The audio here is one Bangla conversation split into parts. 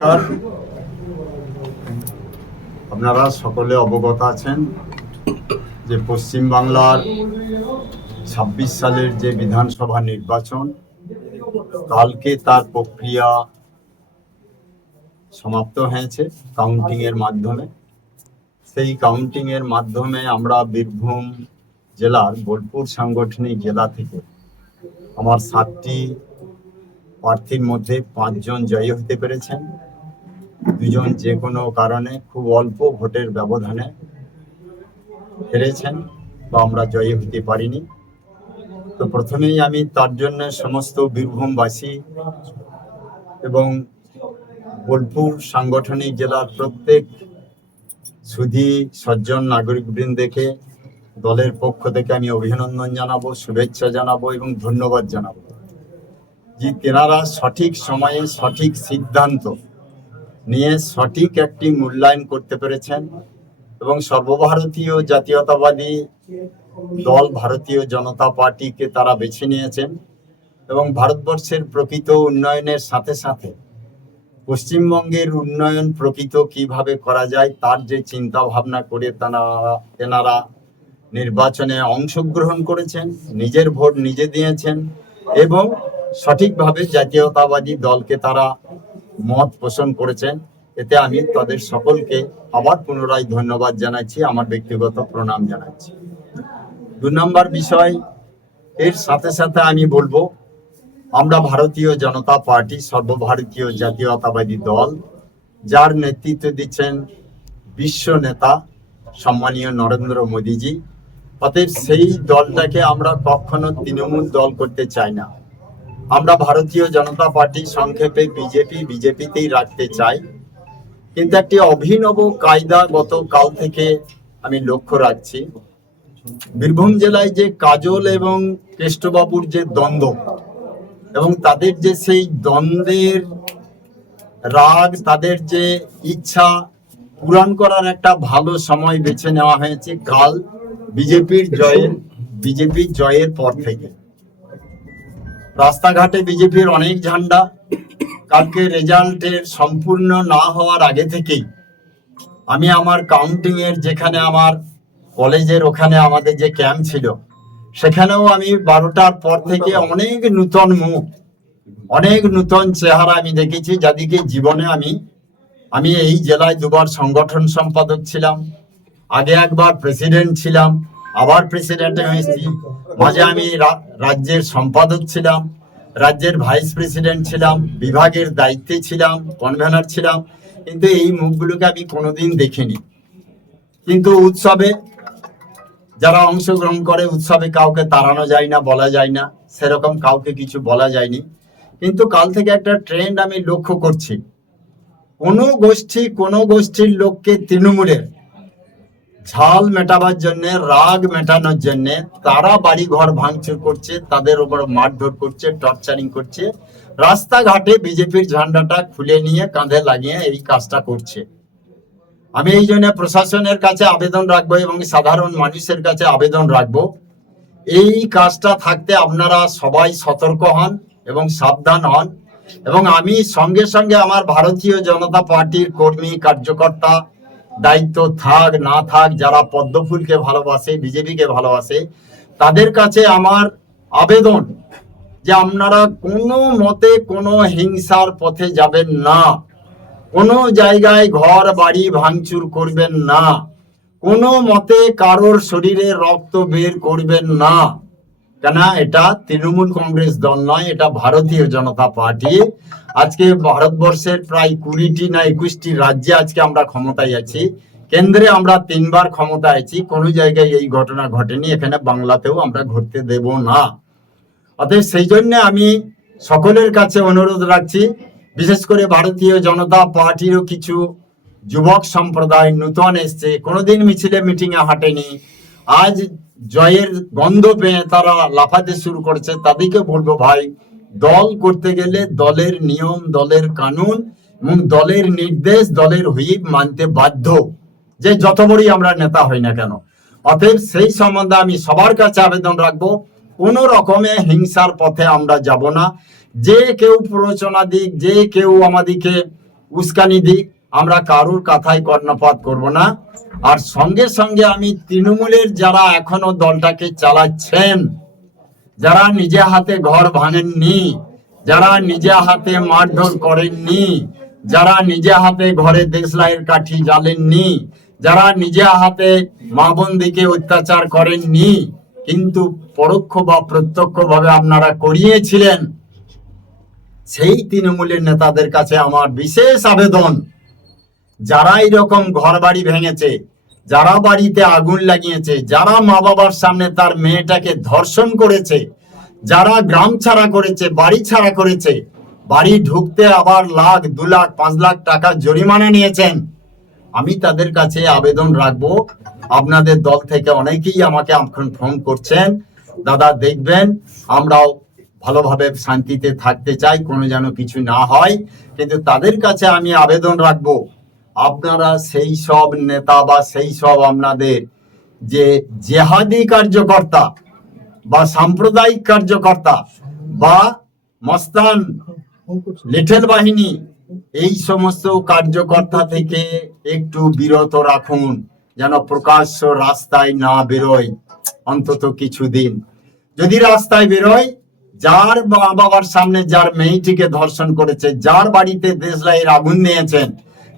আর আপনারা সকলে অবগত আছেন যে পশ্চিমবাংলার ২৬ সালের যে বিধানসভা নির্বাচন, কালকে তার প্রক্রিয়া সমাপ্ত হয়েছে কাউন্টিং এর মাধ্যমে। সেই কাউন্টিং এর মাধ্যমে আমরা বীরভূম জেলার বোলপুর সাংগঠনিক জেলা থেকে আমার 7টি প্রার্থীর মধ্যে 5 জন জয়ী হতে পেরেছেন। 2 জন যে কোনো কারণে খুব অল্প ভোটের ব্যবধানে হেরেছেন বা আমরা জয়ী হতে পারিনি। তো প্রথমেই আমি তার জন্য সমস্ত বীরভূমবাসী এবং বোলপুর সাংগঠনিক জেলার প্রত্যেক সুধী সজ্জন নাগরিকবৃন্দকে দলের পক্ষ থেকে আমি অভিনন্দন জানাবো, শুভেচ্ছা জানাবো এবং ধন্যবাদ জানাবো যে তেনারা সঠিক সময়ে সঠিক সিদ্ধান্ত নিয়ে সঠিক একটি মূল্যায়ন করতে পেরেছেন এবং সর্বভারতীয় জাতীয়তাবাদী দল ভারতীয় জনতা পার্টিকে তারা বেছে নিয়েছেন এবং ভারতবর্ষের প্রকৃত উন্নয়নের সাথে সাথে পশ্চিমবঙ্গের উন্নয়ন প্রকৃত কিভাবে করা যায় তার যে চিন্তা ভাবনা করে তেনারা নির্বাচনে অংশগ্রহণ করেছেন, নিজের ভোট নিজে দিয়েছেন এবং সঠিকভাবে জাতীয়তাবাদী দলকে তারা মত পোষণ করেছেন। এতে আমি তাদের সকলকে আবার পুনরায় ধন্যবাদ জানাচ্ছি, আমার ব্যক্তিগত প্রণাম জানাচ্ছি। 2 নম্বর বিষয়, এর সাথে সাথে আমি বলবো আমরা ভারতীয় জনতা পার্টি সর্বভারতীয় জাতীয়তাবাদী দল, যার নেতৃত্ব দিচ্ছেন বিশ্ব নেতা সম্মানীয় নরেন্দ্র মোদীজি। অতএব সেই দলটাকে আমরা কখনো তৃণমূল দল করতে চাই না। আমরা ভারতীয় জনতা পার্টি সংক্ষেপে বিজেপিতেই রাখতে চাই। কিন্তু একটি অভিনব কায়দা গতকাল থেকে আমি লক্ষ্য রাখছি, বীরভূম জেলায় যে কাজল এবং কেষ্টবাবুর যে দ্বন্দ্ব এবং তাদের যে সেই দ্বন্দ্বের রাগ, তাদের যে ইচ্ছা পূরণ করার একটা ভালো সময় বেছে নেওয়া হয়েছে কাল বিজেপির জয়ের পর থেকে। রাস্তাঘাটে বিজেপির অনেক ঝান্ডা। কালকে রেজাল্টের সম্পূর্ণ না হওয়ার আগে থেকেই আমি আমার কাউন্টিং এর যেখানে আমার কলেজের ওখানে আমাদের যে ক্যাম্প ছিল সেখানেও আমি 12টার পর থেকে অনেক নূতন মুখ, অনেক নূতন চেহারা আমি দেখেছি, যাদেরকে জীবনে আমি এই জেলায় 2বার সংগঠন সম্পাদক ছিলাম, আগে একবার প্রেসিডেন্ট ছিলাম, আবার প্রেসিডেন্ট হয়েছি, মাঝে আমি রাজ্যের সম্পাদক ছিলাম, রাজ্যের ভাইস প্রেসিডেন্ট ছিলাম, বিভাগের দায়িত্বে ছিলাম, কনভেনার ছিলাম, কিন্তু এই মুখগুলোকে আমি কোনোদিন দেখিনি। কিন্তু উৎসবে যারা অংশগ্রহণ করে, উৎসবে কাউকে তাড়ানো যায় না, বলা যায় না, সেরকম কাউকে কিছু বলা যায়নি। কিন্তু কাল থেকে একটা ট্রেন্ড আমি লক্ষ্য করছি, কোনো গোষ্ঠীর লোককে তৃণমূলের ঝাল মেটাবার জন্য, রাগ মেটানোর জন্য তারা বাড়ি ঘর ভাঙচুর করছে, তাদের উপর মারধর করছে, টর্চারিং করছে, রাস্তাঘাটে বিজেপির ঝান্ডাটা খুলে নিয়ে কাঁধে লাগিয়ে এই কাজটা করছে। আমি এই জন্য প্রশাসনের কাছে আবেদন রাখবো এবং সাধারণ মানুষের কাছে আবেদন রাখবো, এই কাজটা থাকতে আপনারা সবাই সতর্ক হন এবং সাবধান হন। এবং আমি সঙ্গে সঙ্গে আমার ভারতীয় জনতা পার্টির কর্মী কার্যকর্তা, দায়িত্ব থাক না থাক, যারা পদ্মফুলকে ভালোবাসে, বিজেপিকে ভালোবাসে, তাদের কাছে আমার আবেদন যে আপনারা কোনো মতে কোনো হিংসার পথে যাবেন না, কোনো জায়গায় ঘর বাড়ি ভাঙচুর করবেন না, কোনো মতে কারোর শরীরে রক্ত বের করবেন না। কেন এটা তৃণমূল কংগ্রেস দল নয়, এটা ভারতীয় জনতা পার্টি। আজকে ভারতবর্ষের প্রায় 20টি না 21টি রাজ্যে আজকে আমরা ক্ষমতায় আছি, কেন্দ্রে আমরা 3বার ক্ষমতায় আছি, কোনো জায়গায় এই ঘটনা ঘটেনি, এখানে বাংলাতেও আমরা ঘটতে দেব না। অতএব সেই জন্য আমি সকলের কাছে অনুরোধ রাখছি, বিশেষ করে ভারতীয় জনতা পার্টিরও কিছু যুবক সম্প্রদায় নূতন এসছে, কোনোদিন মিছিলে মিটিং এ হাঁটেনি, আজ জয়ের গন্ধ পেয়ে তারা লাফাতে শুরু করেছে। তাদেরকে বলবো, ভাই, দল করতে গেলে দলের নিয়ম, দলের কানুন এবং দলের নির্দেশ, দলের হুইপ মানতে বাধ্য, যে যত বড়ই আমরা নেতা হই না কেন। অতএব সেই সম্বন্ধে আমি সবার কাছে আবেদন রাখবো, কোনো রকমে হিংসার পথে আমরা যাব না। যে কেউ প্ররোচনা দিক, যে কেউ আমাদেরকে উস্কানি দিক, আমরা কারুর কথায় কর্ণপাত করব না। আর সঙ্গে সঙ্গে আমি তৃণমূলের যারা এখনো দলটাকে চালাচ্ছেন, যারা নিজে হাতে ঘর ভাঙেননি, যারা নিজে হাতে মারধর করেননি, যারা নিজে হাতে ঘরে দেশলাইয়ের কাঠি জ্বালেননি, যারা নিজে হাতে মা বোনদিকে অত্যাচার করেননি, কিন্তু পরোক্ষ বা প্রত্যক্ষ ভাবে আপনারা করিয়েছিলেন, সেই তৃণমূলের নেতাদের কাছে আমার বিশেষ আবেদন, যারা এরকম ঘর বাড়ি ভেঙেছে, যারা বাড়িতে আগুন লাগিয়েছে, যারা মা বাবার সামনে তার মেয়েটাকে ধর্ষণ করেছে, যারা গ্রাম ছাড়া করেছে, বাড়ি ছাড়া করেছে, বাড়ি ঢুকতে আবার লাখ 2 লাখ 5 লাখ টাকা জরিমানা নিয়েছেন, আমি তাদের কাছে আবেদন রাখবো। আপনাদের দল থেকে অনেকেই আমাকে এখন ফোন করছেন, দাদা দেখবেন, আমরাও ভালোভাবে শান্তিতে থাকতে চাই, কোনো যেন কিছু না হয়, কিন্তু তাদের কাছে আমি আবেদন রাখবো, আপনারা সেই সব নেতা বা সেই সব আপনাদের যে জেহাদি কার্যকর্তা বা সাম্প্রদায়িক কার্যকর্তা বা মস্তান লিটল বাহিনী, এই সমস্ত কার্যকর্তা থেকে একটু বিরত রাখুন, যেন প্রকাশ্য রাস্তায় না বেরোয় অন্তত কিছুদিন। যদি রাস্তায় বেরোয়, যার বাবার সামনে যার মেয়েটিকে ধর্ষণ করেছে, যার বাড়িতে দেশলাইয়ের আগুন নিয়েছেন,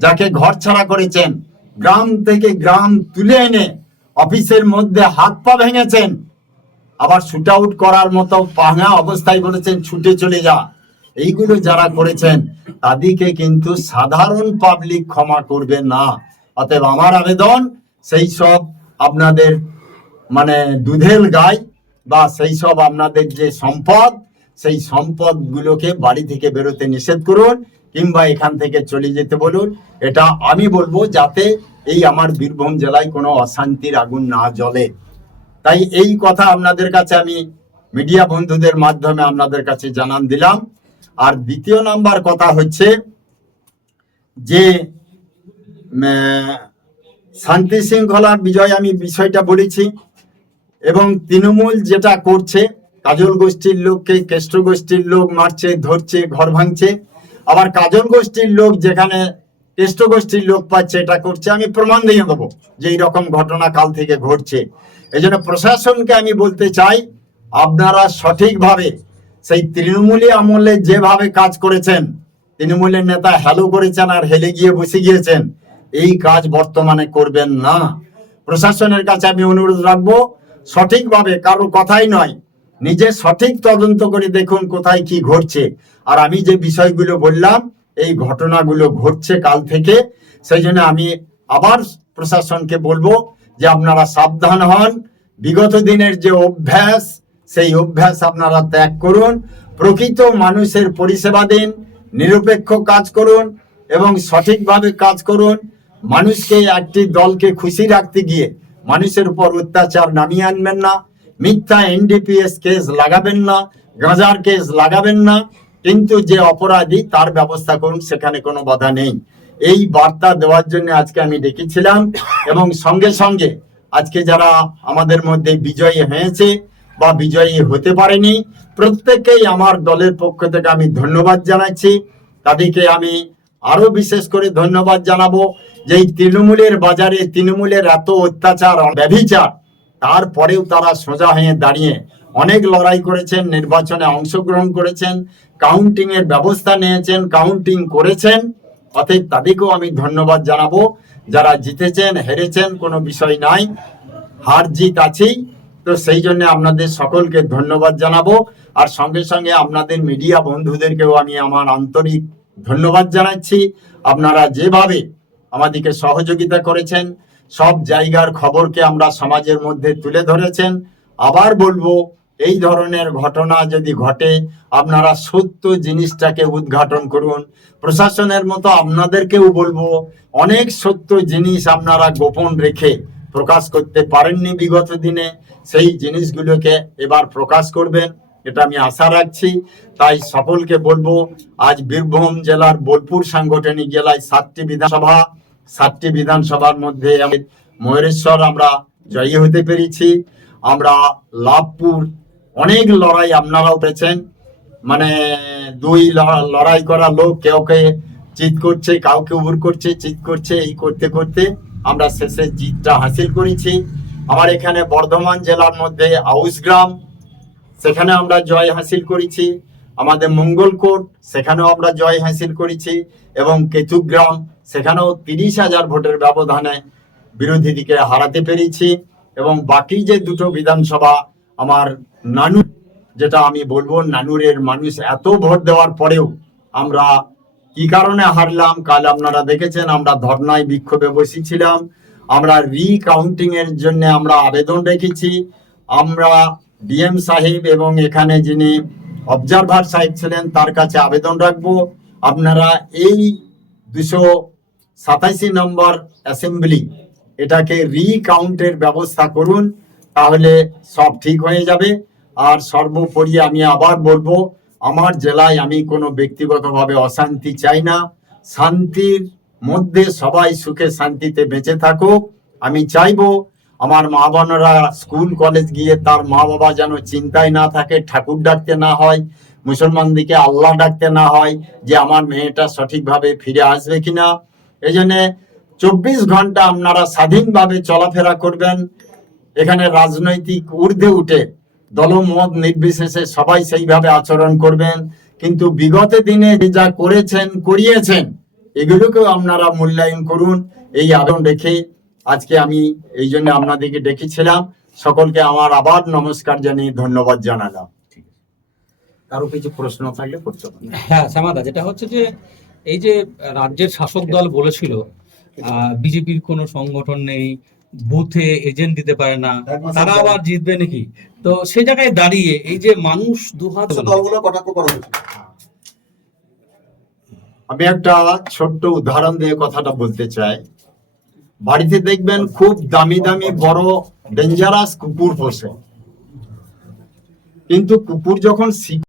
যাকে ঘর ছাড়া করেছেন, গ্রাম থেকে গ্রাম তুলে এনে অফিসের মধ্যে হাত পা ভেঙেছেন, আবার শুট আউট করার মতো ভাঙা অবস্থায় বলেছেন ছুটে চলে যা, এইগুলো যারা করেছেন তাদেরকে কিন্তু সাধারণ পাবলিক ক্ষমা করবে না। অতএব আমার আবেদন, সেই সব আপনাদের মানে দুধেল গাই বা সেই সব আপনাদের যে সম্পদ, সেই সম্পদ গুলোকে বাড়ি থেকে বেরোতে নিষেধ করুন, কিংবা এখান থেকে চলে যেতে বলুন। এটা আমি বলবো, যাতে এই আমার বীরভূম জেলায় কোনো অশান্তির আগুন না জ্বলে। তাই এই কথা আপনাদের কাছে আমি মিডিয়া বন্ধুদের মাধ্যমে আপনাদের কাছে জানান দিলাম। আর দ্বিতীয় নাম্বার কথা হচ্ছে যে শান্তি শৃঙ্খলার বিজয়, আমি বিষয়টা বলেছি, এবং তৃণমূল যেটা করছে, কাজল গোষ্ঠীর লোককে কেষ্ট গোষ্ঠীর লোক মারছে, ধরছে, ঘর ভাঙছে, আবার কাজল গোষ্ঠীর লোক যেখানে কেষ্ট গোষ্ঠীর লোক পাচ্ছে এটা করছে, আমি প্রমাণ দিয়ে দেবো যে এইরকম ঘটনা কাল থেকে ঘটছে। এই জন্য প্রশাসনকে আমি বলতে চাই, আপনারা সঠিকভাবে সেই তৃণমূলী আমলে যেভাবে কাজ করেছেন, তৃণমূলের নেতা হ্যালো করেছেন আর হেলে গিয়ে বসে গিয়েছেন, এই কাজ বর্তমানে করবেন না। প্রশাসনের কাছে আমি অনুরোধ রাখবো, সঠিকভাবে, কারোর কথাই নয়, নিজে সঠিক তদন্ত করে দেখুন কোথায় কি ঘটছে। আর আমি যে বিষয়গুলো বললাম, এই ঘটনাগুলো ঘটছে কাল থেকে, সেই জন্য আমি আবার প্রশাসনকে বলবো যে আপনারা সাবধান হন, বিগত দিনের যে অভ্যাস, সেই অভ্যাস আপনারা ত্যাগ করুন, প্রকৃত মানুষের পরিষেবা দিন, নিরপেক্ষ কাজ করুন এবং সঠিকভাবে কাজ করুন। মানুষকে, একটি দলকে খুশি রাখতে গিয়ে মানুষের উপর অত্যাচার নামিয়ে আনবেন না, মিথ্যা এনডিপিএস কেস লাগাবেন না, গাঁজার কেস লাগাবেন না, কিন্তু যে অপরাধী তার ব্যবস্থা করুন, সেখানে কোনো বাধা নেই। এই বার্তা দেওয়ার জন্য আজকে আমি ডেকেছিলাম। এবং সঙ্গে সঙ্গে আজকে যারা আমাদের মধ্যে বিজয়ী হয়েছে বা বিজয়ী হতে পারেনি, প্রত্যেককেই আমার দলের পক্ষ থেকে আমি ধন্যবাদ জানাচ্ছি। তাদেরকে আমি আরো বিশেষ করে ধন্যবাদ জানাবো যে এই তৃণমূলের বাজারে তৃণমূলের এত অত্যাচার, ব্যভিচার, তারপরেও তারা সোজা হয়ে দাঁড়িয়ে অনেক লড়াই করেছেন, নির্বাচনে অংশগ্রহণ করেছেন, কাউন্টিং এর ব্যবস্থা নিয়েছেন, কাউন্টিং করেছেন। অতএব তাদেরকেও আমি ধন্যবাদ জানাবো। যারা জিতেছেন, হেরেছেন, কোনো বিষয় নাই, হার জিত আছেই। তো সেই জন্য আপনাদের সকলকে ধন্যবাদ জানাবো। আর সঙ্গে সঙ্গে আপনাদের মিডিয়া বন্ধুদেরকেও আমি আমার আন্তরিক ধন্যবাদ জানাচ্ছি। আপনারা যেভাবে আমাদেরকে সহযোগিতা করেছেন, সব জায়গার খবরকে আমরা সমাজের মধ্যে তুলে ধরেছেন। আবার বলবো, এই ধরনের ঘটনা যদি ঘটে, আপনারা সত্য জিনিসটাকে উদ্ঘাটন করুন। প্রশাসনের মতো আপনাদেরকেও বলবো, অনেক সত্য জিনিস আপনারা গোপন রেখে প্রকাশ করতে পারেননি বিগত দিনে, সেই জিনিসগুলোকে এবার প্রকাশ করবেন, এটা আমি আশা রাখছি। তাই সকলকে বলবো, আজ বীরভূম জেলার বোলপুর সাংগঠনিক জেলায় 7টি বিধানসভা, 7টি বিধানসভার মধ্যে ময়ূরেশ্বর আমরা জয়ী হতে পেরেছি। আমরা লাভপুর অনেক লড়াই আপনারাও পেয়েছেন, মানে দুই লড়াই করা লোক, কেউ কে চিৎ করছে, কাউকে উবুর করছে, চিৎ করছে, এই করতে করতে আমরা শেষে জিতটা হাসিল করেছি। আমার এখানে বর্ধমান জেলার মধ্যে আউসগ্রাম, সেখানে আমরা জয় হাসিল করেছি। আমাদের মঙ্গলকোট, সেখানেও আমরা জয় হাসিল করেছি। এবং কেতুগ্রাম, সেখানেও 30,000 ভোটের ব্যবধানে বিরোধী দিকে হারাতে পেরেছি। এবং বাকি যে দুটো বিধানসভা, আমার নানুর, যেটা আমি বলবো, নানুরের মানুষ এত ভোট দেওয়ার পরেও আমরা কি কারণে হারলাম, কাল আপনারা দেখেছেন আমরা ধর্নায় বিক্ষোভে বসেছিলাম। আমরা রিকাউন্টিং এর জন্য আমরা আবেদন রেখেছি। আমরা ডিএম সাহেব এবং এখানে যিনি অবজারভার সাহেব ছিলেন তার কাছে আবেদন রাখবো, আপনারা এই 287 নম্বর অ্যাসেম্বলি এটাকে রিকাউন্টের ব্যবস্থা করুন, তাহলে সব ঠিক হয়ে যাবে। আর সর্বোপরি আমি আবার বলবো, আমার জেলায় আমি কোনো ব্যক্তিগতভাবে অশান্তি চাই না। শান্তির মধ্যে সবাই সুখে শান্তিতে বেঁচে থাকুক। আমি চাইবো আমার মা বোনেরা স্কুল কলেজ গিয়ে তার মা বাবা যেন চিন্তায় না থাকে, ঠাকুর ডাকতে না হয়, মুসলমান দিকে আল্লাহ ডাকতে না হয় যে আমার মেয়েটা সঠিকভাবে ফিরে আসবে কিনা। এই জন্য 24 ঘন্টা আপনারা স্বাধীনভাবে চলাফেরা করবেন। এখানে রাজনৈতিক ঊর্ধ্বে উঠে দলমত নির্বিশেষে সবাই সেইভাবে আচরণ করবেন। কিন্তু বিগত দিনে যা করেছেন, করিয়েছেন, এগুলোকেও আপনারা মূল্যায়ন করুন। এই আবেদন রেখে আজকে আমি এই জন্য আপনাদেরকে ডেকেছিলাম। সকলকে আমার আবার নমস্কার জানিয়ে ধন্যবাদ জানালাম। কারো কিছু প্রশ্ন থাকলে করতে পারেন। হ্যাঁ শ্যামাদা, যেটা হচ্ছে যে এই যে রাজ্যের শাসক দল বলেছিল বিজেপির কোনো সংগঠন নেই, বুথে এজেন্ট দিতে পারে না, তারা আবার জিতবে নাকি, তো সে জায়গায় দাঁড়িয়ে এই যে মানুষ দুহাত দলগুলো কটাক্ষ করা হয়েছে। আমি একটা ছোট্ট উদাহরণ দিয়ে কথাটা বলতে চাই। বাড়িতে দেখবেন খুব দামি দামি বড় ডেঞ্জারাস কুকুর পোষে, কিন্তু কুকুর যখন